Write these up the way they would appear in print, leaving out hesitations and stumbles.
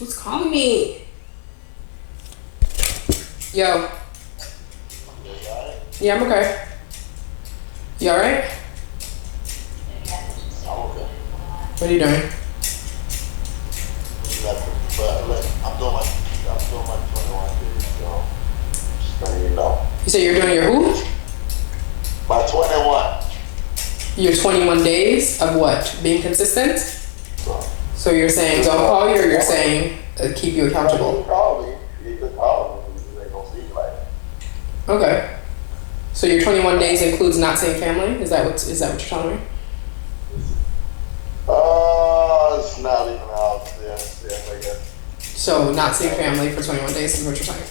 Who's calling me? Yo. Yeah, I'm okay. You alright? What are you doing? Nothing. But look, I'm doing my 21 days, so just letting you know. You said you're doing your who? My 21. Your 21 days of what? Being consistent? So you're saying don't call you, or you're saying keep you You accountable? call me. You could call me. You ain't gonna see you like that. Okay. So your 21 days includes not seeing family? Is that what you're telling me? It's not even out. Yes, I guess. So not seeing family for 21 days is what you're saying?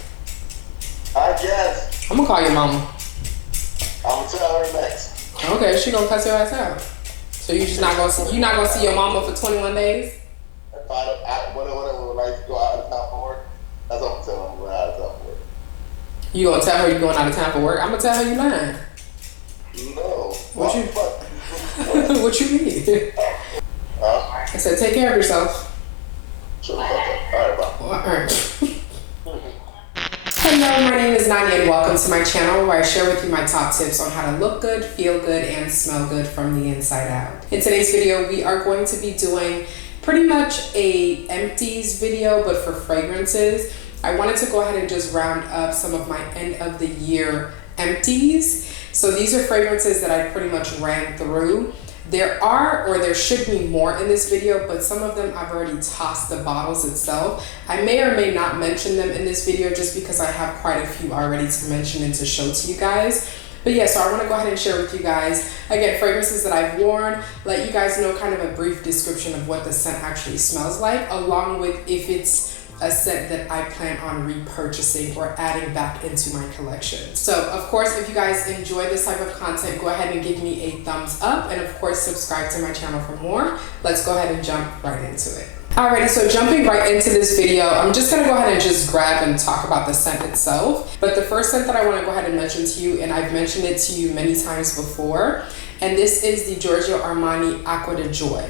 I guess. I'm gonna call your mama. I'm gonna tell her next. Okay, she gonna cuss your ass out. So you just not gonna see your mama for 21 days? If whatever, like go out of town for work, that's what I'm telling her. We're out of town for work. You gonna tell her you going out of town for work? I'm gonna tell her you lying. No. What you? Fuck. What you mean? I said take care of yourself. Sure, okay. All right, bye. Well, alright. Hello, my name is Nadia and welcome to my channel where I share with you my top tips on how to look good, feel good, and smell good from the inside out. In today's video, we are going to be doing pretty much a empties video, but for fragrances. I wanted to go ahead and just round up some of my end of the year empties. So these are fragrances that I pretty much ran through. There should be more in this video, but some of them I've already tossed the bottles itself. I may or may not mention them in this video just because I have quite a few already to mention and to show to you guys. But yeah, so I want to go ahead and share with you guys, again, fragrances that I've worn, let you guys know kind of a brief description of what the scent actually smells like, along with if it's a scent that I plan on repurchasing or adding back into my collection. So of course, if you guys enjoy this type of content, go ahead and give me a thumbs up, and of course subscribe to my channel for more. Let's go ahead and jump right into it. Alrighty, so jumping right into this video, I'm just gonna go ahead and just grab and talk about the scent itself. But the first scent that I wanna go ahead and mention to you, and I've mentioned it to you many times before, and this is the Giorgio Armani Acqua di Gioia.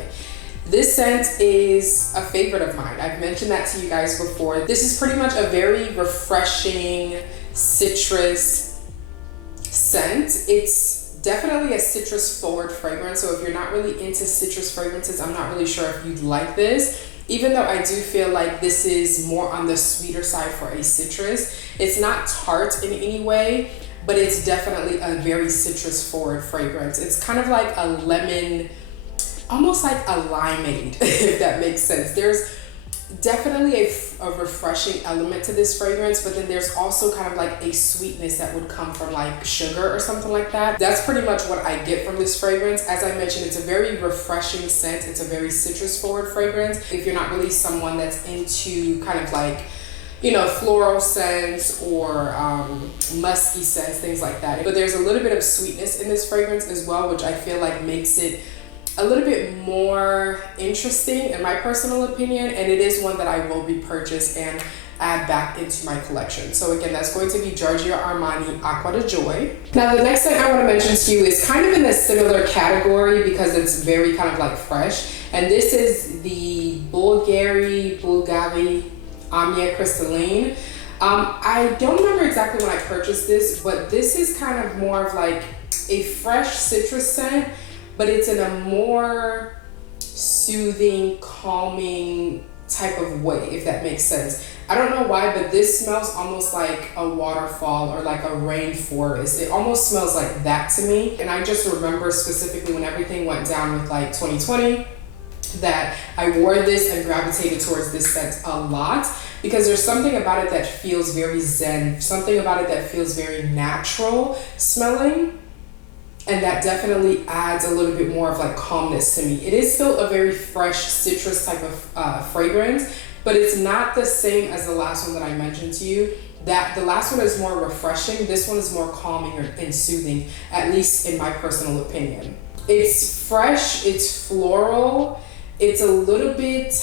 This scent is a favorite of mine. I've mentioned that to you guys before. This is pretty much a very refreshing citrus scent. It's definitely a citrus forward fragrance. So if you're not really into citrus fragrances, I'm not really sure if you'd like this. Even though I do feel like this is more on the sweeter side for a citrus. It's not tart in any way, but it's definitely a very citrus forward fragrance. It's kind of like a lemon, almost like a limeade, if that makes sense. There's definitely a refreshing element to this fragrance, but then there's also kind of like a sweetness that would come from like sugar or something like that. That's pretty much what I get from this fragrance. As I mentioned, it's a very refreshing scent. It's a very citrus forward fragrance. If you're not really someone that's into kind of like, you know, floral scents or musky scents, things like that. But there's a little bit of sweetness in this fragrance as well, which I feel like makes it a little bit more interesting in my personal opinion, and it is one that I will repurchase and add back into my collection. So again, that's going to be Giorgio Armani Acqua di Gioia. Now the next thing I want to mention to you is kind of in a similar category because it's very kind of like fresh, and this is the Bulgari Amia Crystalline. I don't remember exactly when I purchased this, but this is kind of more of like a fresh citrus scent, but it's in a more soothing, calming type of way, if that makes sense. I don't know why, but this smells almost like a waterfall or like a rainforest. It almost smells like that to me. And I just remember specifically when everything went down with like 2020, that I wore this and gravitated towards this scent a lot because there's something about it that feels very zen, something about it that feels very natural smelling. And that definitely adds a little bit more of like calmness to me. It is still a very fresh citrus type of fragrance, but it's not the same as the last one that I mentioned to you. That the last one is more refreshing. This one is more calming and soothing, at least in my personal opinion. It's fresh, it's floral, it's a little bit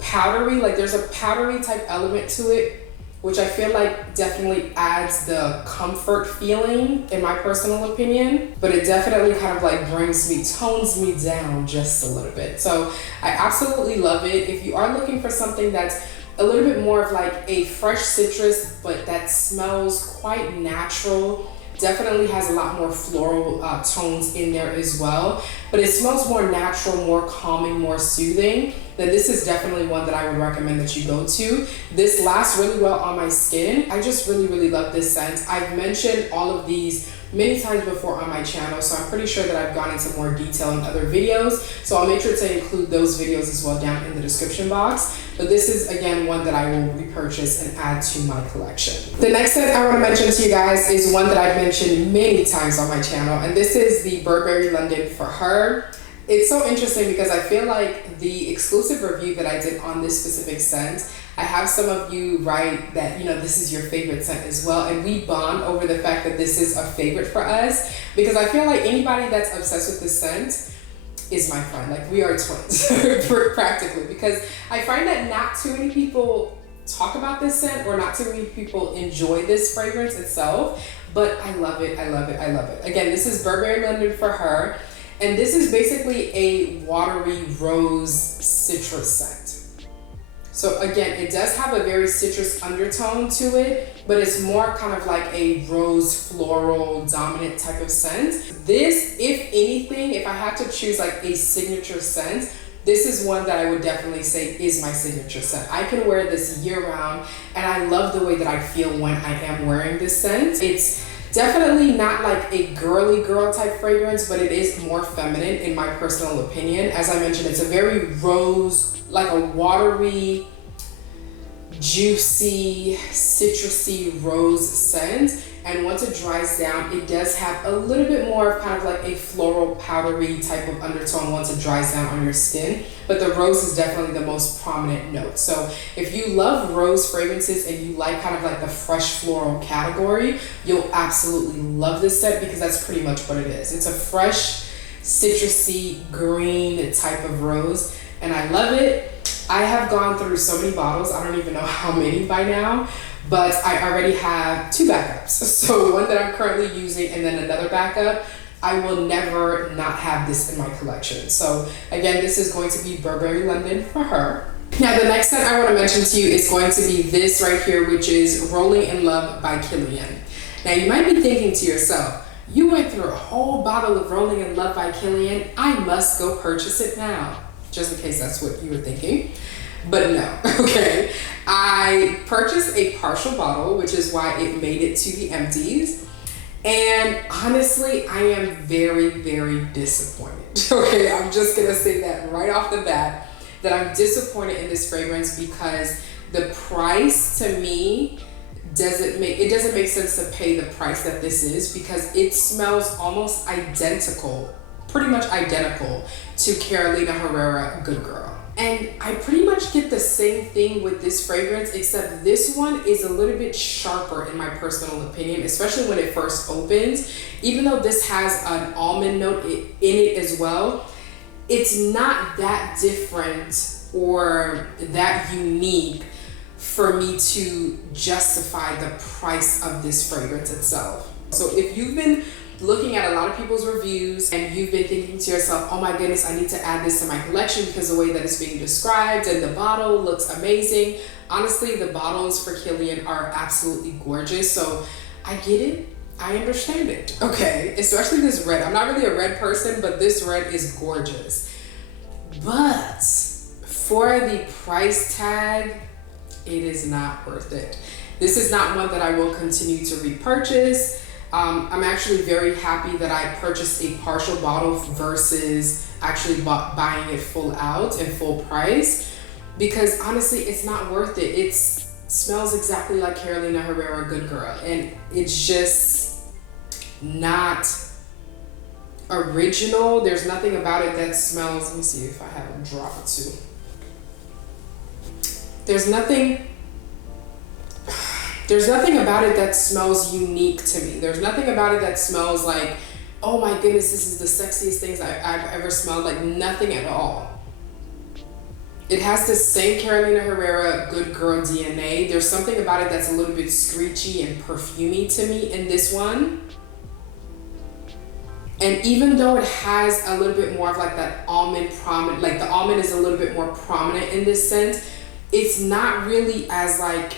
powdery, like there's a powdery type element to it, which I feel like definitely adds the comfort feeling in my personal opinion, but it definitely kind of like tones me down just a little bit. So I absolutely love it. If you are looking for something that's a little bit more of like a fresh citrus, but that smells quite natural, definitely has a lot more floral tones in there as well, but it smells more natural, more calming, more soothing, then this is definitely one that I would recommend that you go to. This lasts really well on my skin. I just really love this scent. I've mentioned all of these many times before on my channel, so I'm pretty sure that I've gone into more detail in other videos, so I'll make sure to include those videos as well down in the description box. But this is again one that I will repurchase and add to my collection. The next scent I want to mention to you guys is one that I've mentioned many times on my channel, and this is the Burberry London For Her. It's so interesting because I feel like the exclusive review that I did on this specific scent, I have some of you write that, you know, this is your favorite scent as well, and we bond over the fact that this is a favorite for us, because I feel like anybody that's obsessed with this scent is my friend. Like, we are twins practically, because I find that not too many people talk about this scent, or not too many people enjoy this fragrance itself, but I love it, I love it, I love it. Again, this is Burberry London For Her, and this is basically a watery rose citrus scent. So again, it does have a very citrus undertone to it, but it's more kind of like a rose floral dominant type of scent. This, if anything, if I had to choose like a signature scent, this is one that I would definitely say is my signature scent. I can wear this year round, and I love the way that I feel when I am wearing this scent. It's definitely not like a girly girl type fragrance, but it is more feminine in my personal opinion. As I mentioned, it's a very rose, like a watery, juicy, citrusy rose scent. And once it dries down, it does have a little bit more of kind of like a floral powdery type of undertone once it dries down on your skin. But the rose is definitely the most prominent note. So if you love rose fragrances and you like kind of like the fresh floral category, you'll absolutely love this scent, because that's pretty much what it is. It's a fresh, citrusy, green type of rose, and I love it. I have gone through so many bottles, I don't even know how many by now, but I already have 2 backups. So one that I'm currently using, and then another backup. I will never not have this in my collection. So again, this is going to be Burberry London For Her. Now the next scent I want to mention to you is going to be this right here, which is Rolling in Love by Kilian. Now you might be thinking to yourself, you went through a whole bottle of Rolling in Love by Kilian, I must go purchase it now. Just in case that's what you were thinking. But no, okay. I purchased a partial bottle, which is why it made it to the empties. And honestly, I am very disappointed. Okay, I'm just gonna say that right off the bat, that I'm disappointed in this fragrance, because the price to me doesn't make sense to pay the price that this is, because it smells almost identical, pretty much identical to Carolina Herrera Good Girl. And I pretty much get the same thing with this fragrance, except this one is a little bit sharper in my personal opinion, especially when it first opens. Even though this has an almond note in it as well, it's not that different or that unique for me to justify the price of this fragrance itself. So if you've been looking at a lot of people's reviews and you've been thinking to yourself, oh my goodness, I need to add this to my collection because the way that it's being described and the bottle looks amazing. Honestly, the bottles for Kilian are absolutely gorgeous. So I get it. I understand it. Okay, especially this red. I'm not really a red person, but this red is gorgeous. But for the price tag, it is not worth it. This is not one that I will continue to repurchase. I'm actually very happy that I purchased a partial bottle versus actually buying it full out and full price, because honestly, it's not worth it. It smells exactly like Carolina Herrera Good Girl, and it's just not original. There's nothing about it that smells, let me see if I have a drop or two. There's nothing about it that smells unique to me. There's nothing about it that smells like, oh my goodness, this is the sexiest things I've ever smelled. Like, nothing at all. It has the same Carolina Herrera Good Girl DNA. There's something about it that's a little bit screechy and perfumey to me in this one. And even though it has a little bit more of like that almond prominent, like the almond is a little bit more prominent in this scent, it's not really as like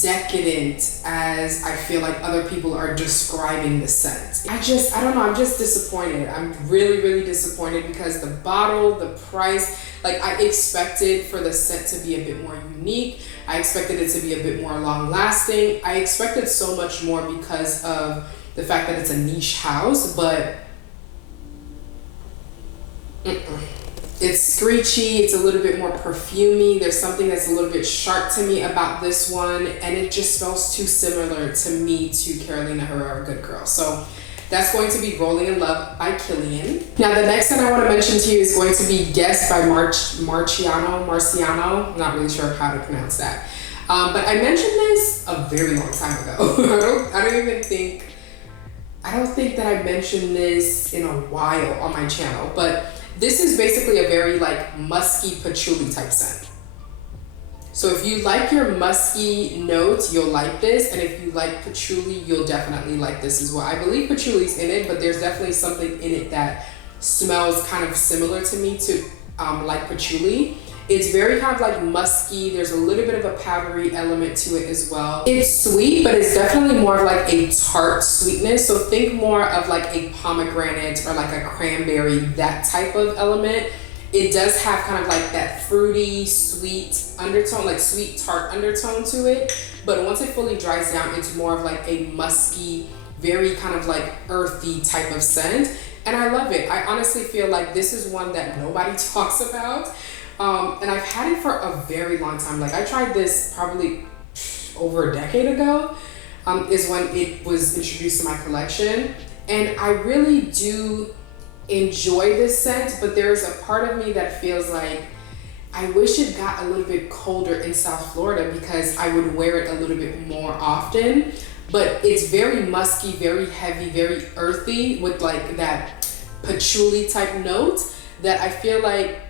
decadent as I feel like other people are describing the scent. I don't know, I'm just disappointed. I'm really disappointed because the bottle, the price, like I expected for the scent to be a bit more unique. I expected it to be a bit more long lasting. I expected so much more because of the fact that it's a niche house, but it's screechy, it's a little bit more perfumey. There's something that's a little bit sharp to me about this one, and it just smells too similar to me to Carolina Herrera Good Girl. So that's going to be Rolling in Love by Kilian. Now the next scent I want to mention to you is going to be Guess by Marciano. I'm not really sure how to pronounce that. But I mentioned this a very long time ago. I don't think that I mentioned this in a while on my channel, but this is basically a very like musky patchouli type scent. So if you like your musky notes, you'll like this, and if you like patchouli, you'll definitely like this as well. I believe patchouli's in it, but there's definitely something in it that smells kind of similar to me to like patchouli. It's very kind of like musky. There's a little bit of a powdery element to it as well. It's sweet, but it's definitely more of like a tart sweetness. So think more of like a pomegranate or like a cranberry, that type of element. It does have kind of like that fruity, sweet undertone, like sweet tart undertone to it. But once it fully dries down, it's more of like a musky, very kind of like earthy type of scent. And I love it. I honestly feel like this is one that nobody talks about. And I've had it for a very long time. Like I tried this probably over a decade ago, is when it was introduced to my collection. And I really do enjoy this scent, but there's a part of me that feels like I wish it got a little bit colder in South Florida because I would wear it a little bit more often. But it's very musky, very heavy, very earthy with like that patchouli type note that I feel like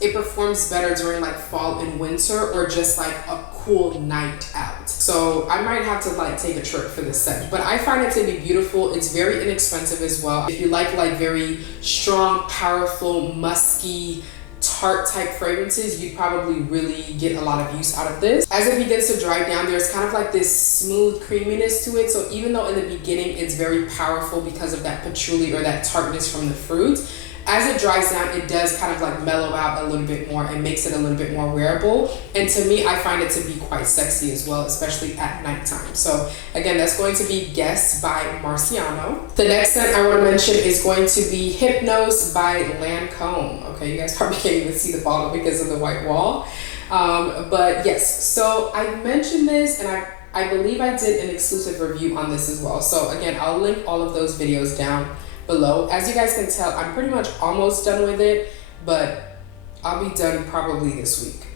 it performs better during like fall and winter or just like a cool night out. So I might have to like take a trip for this scent, but I find it to be beautiful. It's very inexpensive as well. If you like very strong, powerful, musky, tart type fragrances, you'd probably really get a lot of use out of this. As it begins to dry down, there's kind of like this smooth creaminess to it. So even though in the beginning it's very powerful because of that patchouli or that tartness from the fruit, as it dries down, it does kind of like mellow out a little bit more and makes it a little bit more wearable. And to me, I find it to be quite sexy as well, especially at nighttime. So again, that's going to be Guess by Marciano. The next scent I want to mention is going to be Hypnose by Lancome. Okay, you guys probably can't even see the bottle because of the white wall. But yes, so I mentioned this and I believe I did an exclusive review on this as well. So again, I'll link all of those videos down below. As you guys can tell, I'm pretty much almost done with it, but I'll be done probably this week.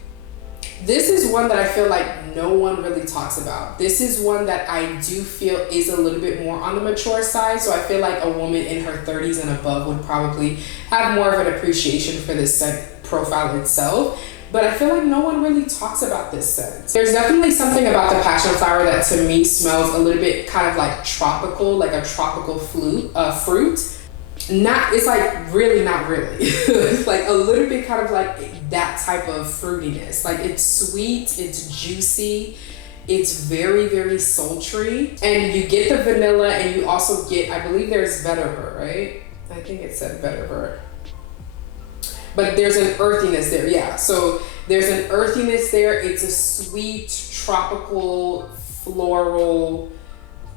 This is one that I feel like no one really talks about. This is one that I do feel is a little bit more on the mature side. So I feel like a woman in her 30s and above would probably have more of an appreciation for this scent profile itself. But I feel like no one really talks about this scent. There's definitely something about the passion flower that to me smells a little bit kind of like tropical, like a tropical fruit. It's like really not really. It's like a little bit kind of like that type of fruitiness. Like it's sweet, it's juicy, it's very sultry. And you get the vanilla and you also get, I believe there's vetiver, right? I think it said vetiver. But there's an earthiness there, yeah. So there's an earthiness there. It's a sweet, tropical, floral,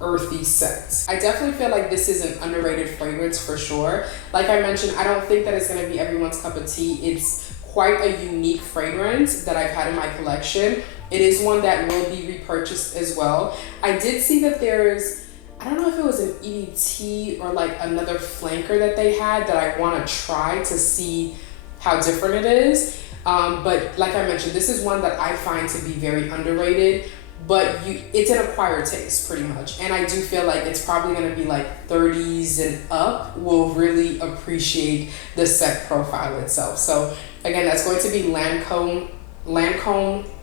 earthy scent. I definitely feel like this is an underrated fragrance for sure. Like I mentioned, I don't think that it's gonna be everyone's cup of tea. It's quite a unique fragrance that I've had in my collection. It is one that will be repurchased as well. I did see that there's, I don't know if it was an EDT or like another flanker that they had that I wanna try to see how different it is. But like I mentioned, this is one that I find to be very underrated. but it's an acquired taste pretty much. And I do feel like it's probably going to be like 30s and up will really appreciate the scent profile itself. So again, that's going to be Lancome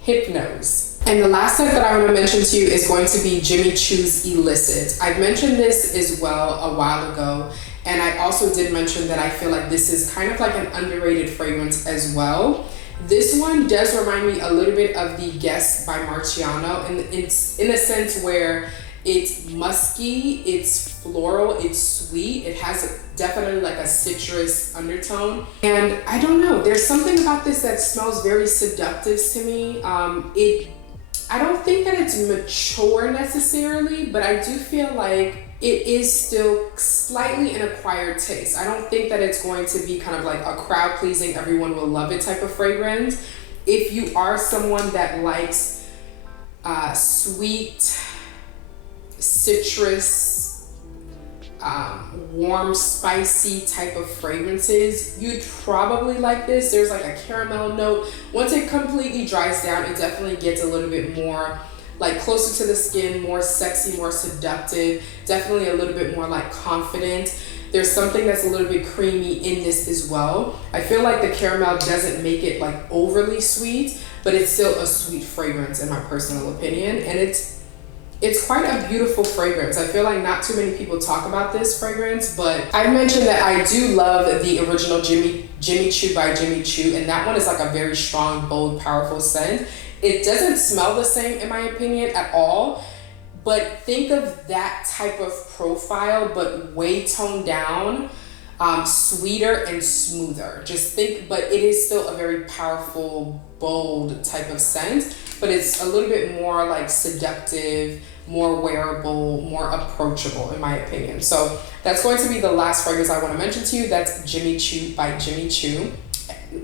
Hypnose. And the last scent that I want to mention to you is going to be Jimmy Choo's Illicit. I've mentioned this as well a while ago, and I also did mention that I feel like this is kind of like an underrated fragrance as well. This one does remind me a little bit of the Guess by Marciano, and it's in a sense where it's musky, it's floral, it's sweet. It has definitely like a citrus undertone. And I don't know, there's something about this that smells very seductive to me. I don't think that it's mature necessarily, but I do feel like it is still slightly an acquired taste. I don't think that it's going to be kind of like a crowd pleasing, everyone will love it type of fragrance. If you are someone that likes sweet, citrus, warm, spicy type of fragrances, you'd probably like this. There's like a caramel note. Once it completely dries down, it definitely gets a little bit more like closer to the skin, more sexy, more seductive, definitely a little bit more like confident. There's something that's a little bit creamy in this as well. I feel like the caramel doesn't make it like overly sweet, but it's still a sweet fragrance in my personal opinion. And it's quite a beautiful fragrance. I feel like not too many people talk about this fragrance, but I mentioned that I do love the original Jimmy Choo by Jimmy Choo, and that one is like a very strong, bold, powerful scent. It doesn't smell the same in my opinion at all, but think of that type of profile, but way toned down, sweeter and smoother. Just think, but it is still a very powerful, bold type of scent, but it's a little bit more like seductive, more wearable, more approachable in my opinion. So that's going to be the last fragrance I want to mention to you. That's Jimmy Choo by Jimmy Choo.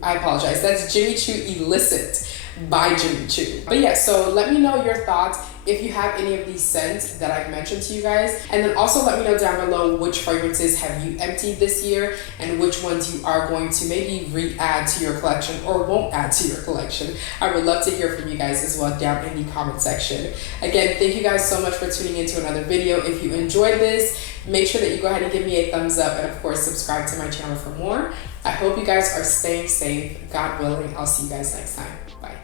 I apologize. That's Jimmy Choo Illicit by Jimmy Choo. But yeah, so let me know your thoughts if you have any of these scents that I've mentioned to you guys. And then also let me know down below which fragrances have you emptied this year and which ones you are going to maybe re-add to your collection or won't add to your collection. I would love to hear from you guys as well down in the comment section. Again, thank you guys so much for tuning into another video. If you enjoyed this, make sure that you go ahead and give me a thumbs up and of course subscribe to my channel for more. I hope you guys are staying safe. God willing, I'll see you guys next time. Bye.